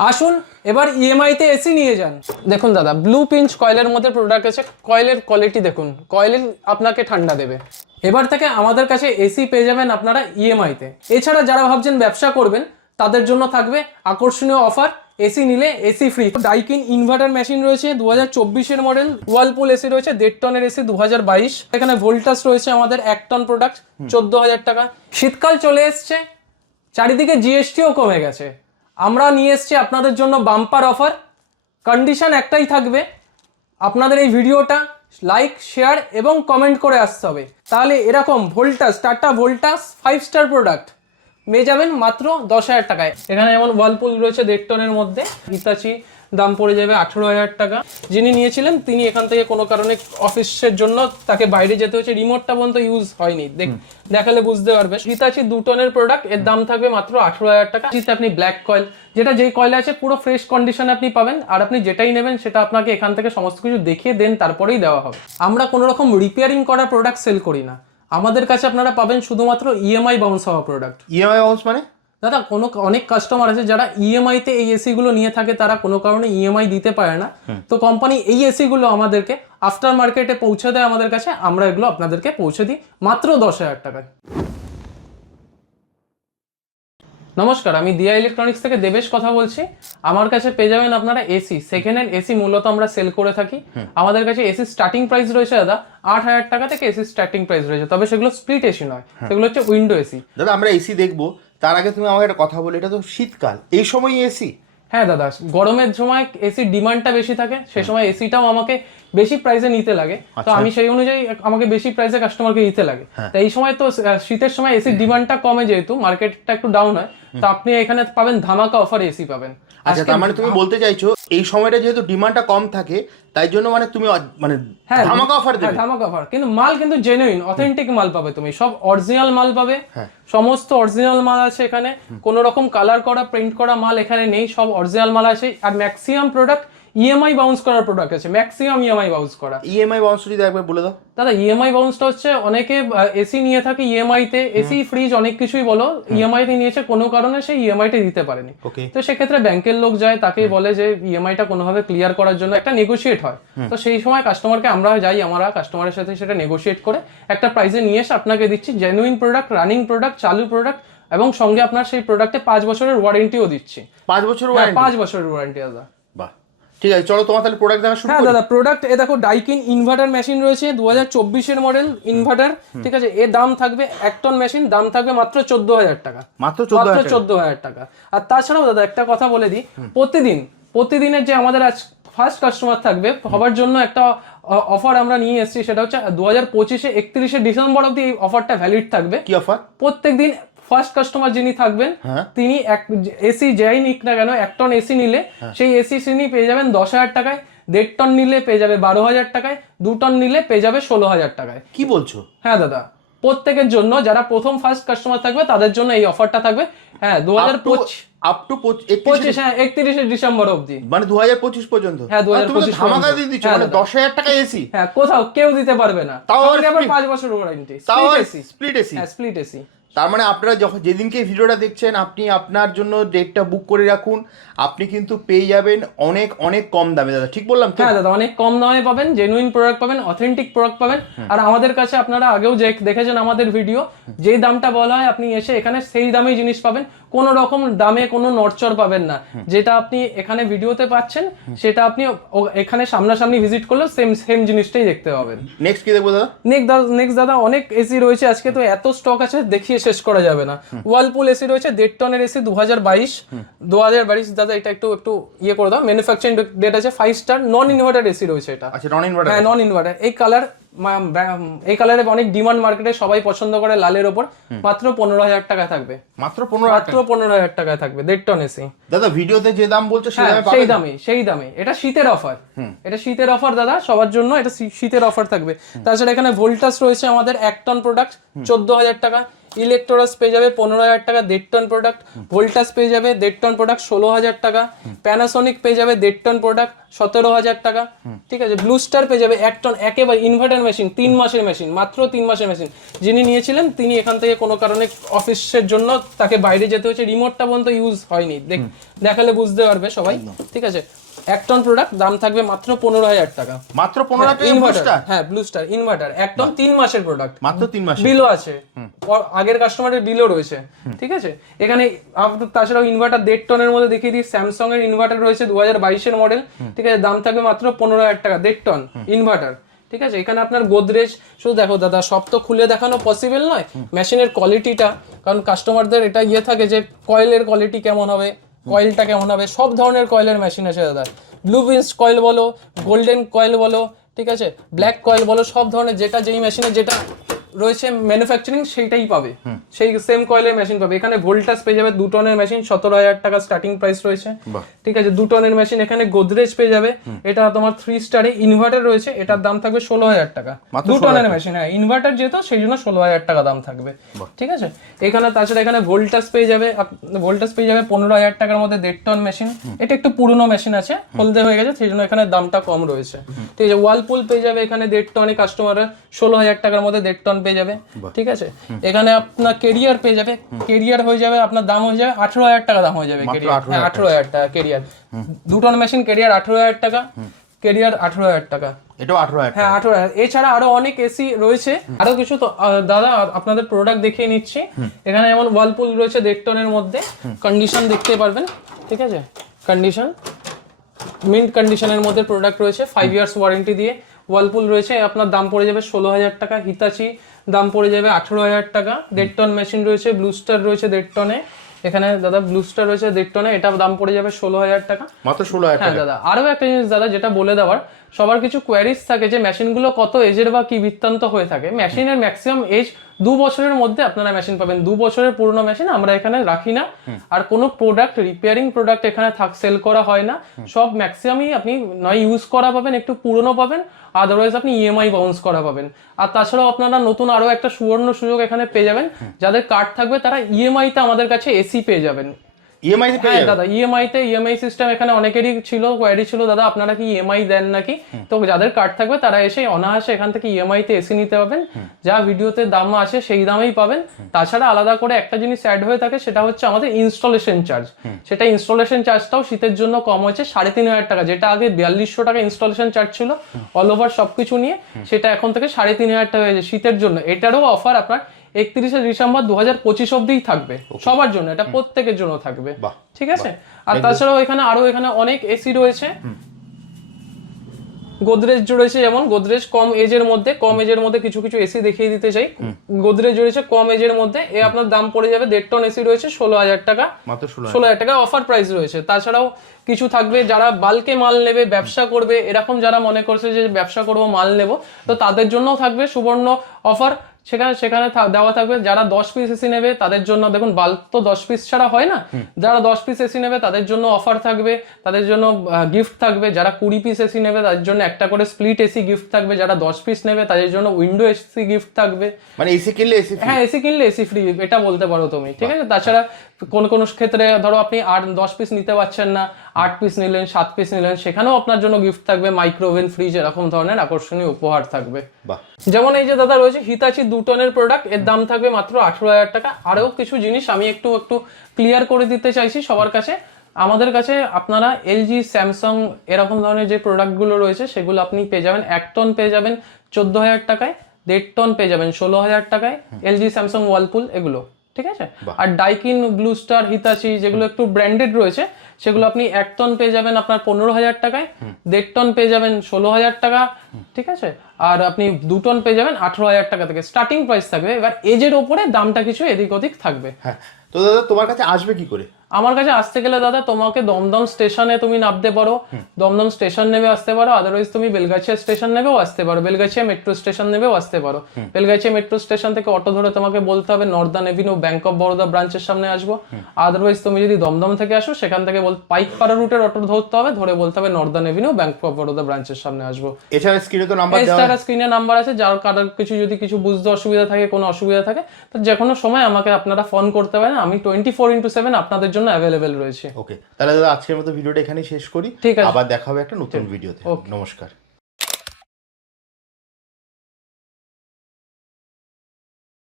আসুন এবার ইএমআই তে এসি নিয়ে যান। দেখুন দাদা ব্লু পিঞ্চ কয়েলের মধ্যে প্রোডাক্ট আছে। কয়েলের কোয়ালিটি দেখুন কয়েলের আপনাকে ঠান্ডা দেবে। এবার থেকে আমাদের কাছে এসি পেয়ে যাবেন আপনারা ইএমআই তে। এছাড়া যারা ভাবছেন ব্যবসা করবেন তাদের জন্য থাকবে আকর্ষণীয় অফার এসি নিলে AC free Daikin inverter machine রয়েছে দু হাজার চব্বিশের মডেল ওয়ালপুল এসি রয়েছে দেড় টনের এসি দু হাজার বাইশ। এখানে ভোল্টাস রয়েছে আমাদের এক টন প্রোডাক্ট চোদ্দ হাজার টাকা। শীতকাল চলে এসছে চারিদিকে জিএসটিও কমে গেছে। আমরা নিয়ে এসছি আপনাদের জন্য বাম্পার অফার কন্ডিশন একটাই থাকবে। আপনাদের এই ভিডিওটা লাইক শেয়ার এবং কমেন্ট করে আসতে হবে। তাহলে এরকম Voltas Tata Voltas five star product মেয়ে যাবেন মাত্র দশ হাজার টাকায়। এখানে যেমন ওয়ালপুল রয়েছে দেড় টনের মধ্যে। হিতাচি দাম পড়ে যাবে আঠেরো হাজার টাকা। যিনি নিয়েছিলেন তিনি এখান থেকে কোনো কারণে অফিসের জন্য তাকে বাইরে যেতে হচ্ছে রিমোটটা পর্যন্ত ইউজ হয়নি। দেখ- দেখালে বুঝতে পারবে। হিতাচি দু টনের প্রোডাক্টের দাম থাকবে মাত্র আঠেরো হাজার টাকা। হিতাচিতে আপনি ব্ল্যাক কয়েল যেটা যেই কয়লা আছে পুরো ফ্রেশ কন্ডিশনে আপনি পাবেন। আর আপনি যেটাই নেবেন সেটা আপনাকে এখান থেকে সমস্ত কিছু দেখিয়ে দেন তারপরেই দেওয়া হবে। আমরা কোনো রকম রিপেয়ারিং করা প্রোডাক্ট সেল করি না। আমাদের কাছে আপনারা পাবেন শুধুমাত্র ইএমআই বাউন্স হওয়া প্রোডাক্ট ইএমআই বাউন্স মানে? দাদা কোনো অনেক কাস্টমার আছে যারা ইএমআই তে এই এসি গুলো নিয়ে থাকে তারা কোনো কারণে ইএমআই দিতে পারে না। তো কোম্পানি এই এসি গুলো আমাদেরকে আফটার মার্কেটে পৌঁছে দেয় আমাদের কাছে আমরা এগুলো আপনাদেরকে পৌঁছে দিই মাত্র দশ হাজার টাকায়। নমস্কার আমি দিয়া ইলেকট্রনিক্স থেকে দেবেশ কথা বলছি। আমার কাছে পেয়ে যাবেন আপনারা এসি সেকেন্ড হ্যান্ড এসি মূলত আমরা সেল করে থাকি। আমাদের কাছে এসি স্টার্টিং প্রাইস রয়েছে দাদা আট হাজার টাকা থেকে এসি স্টার্টিং প্রাইস রয়েছে। তবে সেগুলো স্প্লিট এসি নয় সেগুলো হচ্ছে উইন্ডো এসি দাদা আমরা এসি দেখব। তার আগে তুমি আমাকে একটা কথা বলে এটা তো শীতকাল। এই সময় এসি হ্যাঁ দাদা গরমের সময় এসির ডিমান্ডটা বেশি থাকে সে সময় এসিটাও আমাকে বেশি প্রাইসে নিতে লাগে। তো আমি সেই অনুযায়ী আমাকে বেশি প্রাইসে কাস্টমারকে নিতে লাগে। তো এই সময় তো শীতের সময় এসির ডিমান্ডটা কমে যেহেতু মার্কেটটা একটু ডাউন হয় তো আপনি এখানে পাবেন ধামাকা অফার এসি পাবেন। আচ্ছা তার মানে তুমি বলতে চাইছো এই সময়টা যেহেতু ডিমান্ডটা কম থাকে তাই জন্য মানে তুমি মানে হ্যাঁ ধামাকা অফার হ্যাঁ, দেবে। ধামাকা অফার কিন্তু মাল কিন্তু জেনুইন অথেন্টিক মাল পাবে তুমি। সব অরিজিনাল মাল পাবে। হ্যাঁ। সমস্ত অরিজিনাল মাল আছে এখানে। কোনো রকম কালার করা প্রিন্ট করা মাল এখানে নেই। সব অরিজিনাল মাল আছে। আর ম্যাক্সিমাম প্রোডাক্ট ইএমআই বাউন্স করার প্রোডাক্ট আছে ম্যাক্সিমাম ইএমআই বাউন্স করা। ইএমআই বাউন্স যদি একবার বলে দাও। দাদা ইএমআই বাউন্সটা হচ্ছে অনেকে এসি নিয়ে থাকে ইএমআই তে এসি ফ্রিজ অনেক কিছুই বলো ইএমআই তে নিয়েছে কোনো কারণে সে ইএমআই টা দিতে পারেনি। তো সেক্ষেত্রে ব্যাংকের লোক যায় তাকে বলে যে ইএমআইটা কোনোভাবে ক্লিয়ার করার জন্য একটা নেগোশিয়েট হয়। তো সেই সময় কাস্টমারকে আমরা যাই আমরা কাস্টমারের সাথে সেটা নেগোশিয়েট করে একটা প্রাইসে নিয়ে এসে আপনাকে দিচ্ছি জেনুইন প্রোডাক্ট রানিং প্রোডাক্ট চালু প্রোডাক্ট এবং সঙ্গে আপনার সেই প্রোডাক্টে পাঁচ বছরের ওয়ারেন্টিও দিচ্ছি। পাঁচ বছর হ্যাঁ পাঁচ বছরের ওয়ারেন্টি দাদা। ঠিক আছে চলো তোমার তাহলে প্রোডাক্ট দেখা শুরু হ্যাঁ দাদা প্রোডাক্ট এ দেখো ডাইকিন ইনভার্টার মেশিন রয়েছে দু হাজার চব্বিশের মডেল ইনভার্টার ঠিক আছে এর দাম থাকবে এক টন মেশিন দাম থাকবে মাত্র চোদ্দ হাজার টাকা। মাত্র মাত্র চোদ্দ হাজার টাকা। আর তাছাড়াও দাদা একটা কথা বলে দিই প্রতিদিন প্রতিদিনের যে আমাদের আজ ফার্স্ট কাস্টমার থাকবে সবার জন্য একটা অফার আমরা নিয়ে এসেছি সেটা হচ্ছে দু হাজার পঁচিশে একত্রিশে ডিসেম্বর অব্দি এই অফারটা ভ্যালিড থাকবে। কি অফার প্রত্যেকদিন ফার্স্ট কাস্টমার যিনি থাকবেন হ্যাঁ। তিনি এক এসি যাই নিক না কেন এক টন এসি নিলে হ্যাঁ। সেই এসি তিনি পেয়ে যাবেন দশ হাজার টাকায় দেড় টন নিলে পেয়ে যাবে বারো হাজার টাকায় দু টন নিলে পেয়ে যাবে ষোলো হাজার টাকায়। কি বলছো? হ্যাঁ দাদা। প্রত্যেকের জন্য যারা প্রথম ফার্স্ট কাস্টমার থাকবে তাদের জন্য এই অফারটা থাকবে। হ্যাঁ দু হাজার আপ টু পঁচিশ হ্যাঁ একত্রিশে ডিসেম্বর অবধি। মানে দু হাজার পঁচিশ পর্যন্ত? হ্যাঁ, তুমি তো 2025 ধামাকা দিয়ে দিচ্ছ হ্যাঁ, মানে দশ হাজার টাকা এসি হ্যাঁ কোথাও কেউ দিতে পারবে না। তাও আবার? পাঁচ বছর ওয়ারেন্টি তাও এসি স্প্লিট এসি হ্যাঁ স্প্লিট এসি তার মানে আপনারা যখন যেদিনকে ভিডিওটা দেখছেন আপনি আপনার জন্য ডেটটা বুক করে রাখুন। আপনি কিন্তু পেয়ে যাবেন অনেক অনেক কম দামে। দাদা ঠিক বললাম হ্যাঁ দাদা অনেক কম দামে পাবেন জেনুইন প্রোডাক্ট পাবেন অথেন্টিক প্রোডাক্ট পাবেন। আর আমাদের কাছে আপনারা আগেও যে দেখেছেন আমাদের ভিডিও যেই দামটা বলা হয় আপনি এসে এখানে সেই দামেই জিনিস পাবেন। কোনো রকম দামে কোনো নড়চড় পাবেন না। যেটা আপনি এখানে ভিডিওতে পাচ্ছেন সেটা আপনি এখানে সামনাসামনি ভিজিট করলেও সেম সেম জিনিসটাই দেখতে পাবেন। নেক্সট কি দেখব দাদা? নেক্সট দাদা নেক্সট দাদা অনেক এসি রয়েছে আজকে তো এত স্টক আছে দেখিয়ে শেষ করা যাবে না। ওয়ালপুল এসি রয়েছে দেড় টনের এসি দু হাজার বাইশ। দু হাজার বাইশ দাদা এটা একটু একটু ইয়ে করে দাও। ম্যানুফ্যাকচারিং ডেট আছে five star non inverter AC রয়েছে এটা। আচ্ছা নন ইনভার্টার হ্যাঁ নন ইনভার্টার এই কালার এই কালারে অনেক ডিমান্ড মার্কেটে সবাই পছন্দ করে লালের ওপর। মাত্র পনেরো হাজার টাকা থাকবে। মাত্র পনেরো মাত্র পনেরো হাজার টাকায় থাকবে দেড় টন এসি দাদা ভিডিওতে যে দাম বলছে সেই হ্যাঁ দামে সেই দামে সেই দামে। এটা শীতের অফার এটা শীতের অফার দাদা সবার জন্য এটা শীতের অফার থাকবে। তাছাড়া এখানে ভোল্টাস রয়েছে আমাদের এক টন প্রোডাক্ট চোদ্দ হাজার টাকা। ইলেকট্রোরাস পেয়ে যাবে পনেরো হাজার টাকা দেড় টন প্রোডাক্ট ভোল্টাস পেয়ে যাবে দেড় টন প্রোডাক্ট ষোলো হাজার টাকা। প্যানাসোনিক পেয়ে যাবে দেড় টন প্রোডাক্ট সতেরো হাজার টাকা। ঠিক আছে? ব্লু স্টার পেয়ে যাবে এক টন একেবারে ইনভার্টার মেশিন তিন মাসের মেশিন মাত্র তিন মাসের মেশিন যিনি নিয়েছিলেন তিনি এখান থেকে কোনো কারণে অফিসের জন্য তাকে বাইরে যেতে হচ্ছে রিমোটটা পর্যন্ত ইউজ হয়নি। দেখ- দেখালে বুঝতে পারবে সবাই। ঠিক আছে? এক টন প্রোডাক্ট দাম থাকবে মাত্র পনেরো হাজার টাকা। মাত্র পনেরো টাকা ইনভার্টার হ্যাঁ ব্লু স্টার ইনভার্টার এক টন তিন মাসের প্রোডাক্ট মাত্র তিন মাস বিলও আছে। আগের কাস্টমারের বিলও রয়েছে ঠিক আছে? এখানে তাছাড়াও ইনভার্টার দেড় টনের মধ্যে দেখিয়ে দিই স্যামসং এর ইনভার্টার রয়েছে দু হাজার বাইশের মডেল ঠিক আছে? দাম থাকবে মাত্র পনেরো হাজার টাকা দেড় টন ইনভার্টার ঠিক আছে? এখানে আপনার গোদরেজ শুধু দেখো দাদা সব তো খুলে দেখানো পসিবল নয় মেশিনের কোয়ালিটিটা কারণ কাস্টমারদের এটা ইয়ে থাকে যে কয়েলের কোয়ালিটি কেমন হবে কয়েলটা কেমন হবে? সব ধরনের কয়েলের মেশিন আছে দাদা। ব্লু বিন্স কয়েল বলো গোল্ডেন কয়েল বলো, ঠিক আছে? ব্ল্যাক কয়েল বলো, সব ধরনের, যেটা যেই মেশিনে যেটা রয়েছে ম্যানুফ্যাকচারিং সেইটাই পাবে। সেই সেম কয়েলের মেশিন পাবে। এখানে ভোল্টাস পেয়ে যাবে দু টনের মেশিন সতেরো হাজার টাকা স্টার্টিং প্রাইস রয়েছে। ঠিক আছে দু টনের মেশিন এখানে গোদরেজ পেয়ে যাবে। এটা তোমার থ্রি স্টারে ইনভার্টার রয়েছে এটার দাম থাকবে ষোলো হাজার টাকা। দু টনের মেশিন হ্যাঁ ইনভার্টার যেহেতু সেই জন্য ষোলো হাজার টাকা দাম থাকবে। ঠিক আছে? এখানে তাছাড়া এখানে ভোল্টাস পেয়ে যাবে ভোল্টাস পেয়ে যাবে পনেরো হাজার টাকার মধ্যে দেড় টন মেশিন এটা একটু পুরনো মেশিন আছে হলদে হয়ে গেছে সেই জন্য এখানে দামটা কম রয়েছে। ঠিক আছে ওয়ালপুল পেয়ে যাবে এখানে দেড় টনে কাস্টমাররা ষোলো হাজার টাকার মধ্যে দেড় টন পেয়ে যাবে ঠিক আছে? এখানে আপনার কেরিয়ার পেয়ে যাবে কেরিয়ার হয়ে যাবে আপনার দাম হয়ে যাবে আঠেরো হাজার টাকা দাম হয়ে যাবে কেরিয়ার হ্যাঁ আঠেরো হাজার টাকা। কেরিয়ার দু টন মেশিন কেরিয়ার আঠেরো হাজার টাকা কেরিয়ার আঠেরো হাজার টাকা। এটাও আঠারো হাজার হ্যাঁ আঠারো হাজার এছাড়া আরও অনেক এসি রয়েছে। আরও কিছু তো দাদা আপনাদের প্রোডাক্ট দেখিয়ে নিচ্ছি। এখানে যেমন ওয়ালপুল রয়েছে দেড় টনের মধ্যে। কন্ডিশন দেখতে পারবেন ঠিক আছে? কন্ডিশন মিন্ট কন্ডিশনের মধ্যে প্রোডাক্ট রয়েছে ফাইভ ইয়ার্স ওয়ারেন্টি দিয়ে। ওয়ালপুল রয়েছে আপনার দাম পড়ে যাবে ষোলো হাজার টাকা। হিতাচি দাম পড়ে যাবে আঠেরো হাজার টাকা। দেড় টন মেশিন রয়েছে ব্লু স্টার রয়েছে দেড় টনে এখানে দাদা ব্লু স্টার রয়েছে দেড় টনে এটা দাম পড়ে যাবে ষোলো হাজার টাকা। মাত্র ষোলো হাজার হ্যাঁ টাকা। দাদা আরও একটা জিনিস দাদা যেটা বলে দেওয়ার সবার কিছু কোয়ারিজ থাকে যে মেশিনগুলো কত এজের বা কি বৃত্তান্ত হয়ে থাকে। মেশিনের ম্যাক্সিমাম এজ দু বছরের মধ্যে আপনারা মেশিন পাবেন। দু বছরের পুরনো মেশিন আমরা এখানে রাখি না। আর কোনো প্রোডাক্ট রিপেয়ারিং প্রোডাক্ট এখানে থাক সেল করা হয় না। সব ম্যাক্সিমামই আপনি নয় ইউজ করা পাবেন একটু পুরনো পাবেন। আদারওয়াইজ আপনি ইএমআই বাউন্স করা পাবেন। আর তাছাড়াও আপনারা নতুন আরও একটা সুবর্ণ সুযোগ এখানে পেয়ে যাবেন। যাদের কার্ড থাকবে তারা ইএমআই তে আমাদের কাছে এসি পেয়ে যাবেন। ইএমআই তে পেয়ে হ্যাঁ দাদা ইএমআই তে ইএমআই সিস্টেম এখানে অনেকেরই ছিল কোয়ারি ছিল দাদা আপনারা কি ইএমআই দেন নাকি? তো যাদের কার্ড থাকবে তারা এসে অনায়াসে এখান থেকে ইএমআই তে এসি নিতে যা ভিডিওতে দাম আছে সেই দামেই পাবেন। তাছাড়া আলাদা করে একটা জিনিস অ্যাড হয়ে থাকে সেটা হচ্ছে আমাদের ইনস্টলেশন চার্জ সেটা ইনস্টলেশন চার্জটাও শীতের জন্য কম হয়েছে সাড়ে তিন হাজার টাকা। যেটা আগে বিয়াল্লিশশো টাকা ইনস্টলেশন চার্জ ছিল অল ওভার সবকিছু নিয়ে সেটা এখন থেকে সাড়ে তিন হাজার টাকা হয়েছে শীতের জন্য। এটারও অফার আপনার একত্রিশে ডিসেম্বর দু হাজার পঁচিশ অব্দিই থাকবে সবার জন্য এটা প্রত্যেকের জন্য থাকবে ঠিক আছে? আর তাছাড়াও এখানে আরও এখানে অনেক এসি রয়েছে। গোদরেজ রয়েছে যেমন গোদরেজ কম এজের মধ্যে কম এজের মধ্যে কিছু কিছু এসি দেখিয়ে দিতে চাই। গোদরেজ রয়েছে কম এজের মধ্যে এ আপনার দাম পড়ে যাবে দেড় টন এসি রয়েছে ষোলো হাজার টাকা। ষোলো ষোলো হাজার টাকা অফার প্রাইস রয়েছে। তাছাড়াও কিছু থাকবে যারা বালকে মাল নেবে ব্যবসা করবে এরকম যারা মনে করছে যে ব্যবসা করব মাল নেব তো তাদের জন্যও থাকবে সুবর্ণ অফার সেখানে সেখানে দেওয়া থাকবে। যারা দশ পিস এসি নেবে তাদের জন্য দেখুন বাল্ক তো দশ পিস ছাড়া হয় না? যারা দশ পিস এসি নেবে তাদের জন্য অফার থাকবে। তাদের জন্য গিফট থাকবে। যারা কুড়ি পিস এসি নেবে তাদের জন্য একটা করে স্প্লিট এসি গিফট থাকবে। যারা দশ পিস নেবে তাদের জন্য উইন্ডো এসি গিফট থাকবে। মানে এসি কিনলে এসি হ্যাঁ এসি কিনলে এসি ফ্রি এটা বলতে পারো তুমি ঠিক আছে? তাছাড়া কোন কোন ক্ষেত্রে ধরো আপনি আট দশ পিস নিতে পারছেন না আট পিস নিলেন সাত পিস নিলেন সেখানেও আপনার জন্য গিফট থাকবে মাইক্রোওভেন ফ্রিজ এরকম ধরনের আকর্ষণীয় উপহার থাকবে। যেমন এই যে দাদা রয়েছে হিতাচি দু টনের প্রোডাক্টের দাম থাকবে মাত্র আঠেরো হাজার টাকা। আরও কিছু জিনিস আমি একটু একটু ক্লিয়ার করে দিতে চাইছি সবার কাছে। আমাদের কাছে আপনারা এলজি স্যামসাং এরকম ধরনের যে প্রোডাক্টগুলো রয়েছে সেগুলো আপনি পেয়ে যাবেন। এক টন পেয়ে যাবেন চোদ্দ হাজার টাকায় দেড় টন পেয়ে যাবেন ষোলো হাজার টাকায়। এলজি স্যামসাং ওয়ালপুল এগুলো। ঠিক আছে? আর ডাইকিন ব্লু স্টার হিতাচি যেগুলো একটু ব্র্যান্ডেড রয়েছে সেগুলো আপনি এক টন পেয়ে যাবেন আপনার পনেরো হাজার টাকায় দেড় টন পেয়ে যাবেন ষোলো হাজার টাকা ঠিক আছে? আর আপনি দু টন পেয়ে যাবেন আঠেরো হাজার টাকা থেকে। স্টার্টিং প্রাইস থাকবে। এবার এজের ওপরে দামটা কিছু এদিক ওদিক থাকবে। হ্যাঁ। তো দাদা তোমার কাছে আসবে কি করে? আমার কাছে আসতে গেলে দাদা তোমাকে দমদম স্টেশনে তুমি নামতে পারো। দমদম স্টেশন নেবে আসতে পারো আদারওয়াইজ তুমি বেলগাছিয়া স্টেশন নেবেও আসতে পারো বেলগাছিয়া মেট্রো স্টেশন নেবেও আসতে পারো। বেলগাছিয়া মেট্রো স্টেশন থেকে অটো ধরে তোমাকে বলতে হবে northern avenue bank of Baroda ব্রাঞ্চের সামনে আসব। আদারওয়াইজ তুমি যদি দমদম থেকে আসো সেখান থেকে বল পাইকপাড়া রুটের অটো ধরতে হবে ধরে বলতে হবে northern avenue bank of Baroda ব্রাঞ্চের সামনে আসব। এছাড়া স্ক্রিনে তো নাম্বার এছাড়া স্ক্রিনে নাম্বার আছে যার কারোর কিছু যদি কিছু বুঝতে অসুবিধা থাকে কোনো অসুবিধা থাকে তো যে কোনো সময় আমাকে আপনারা ফোন করতে পারেন আমি টোয়েন্টি ফোর ইন্টু সেভেন আপনাদের জন্য অ্যাভেলেবেল রয়েছে। ওকে তাহলে দাদা আজকের মতো ভিডিওটা এখানেই শেষ করি। ঠিক আছে। আবার দেখা হবে একটা নতুন ভিডিওতে। নমস্কার।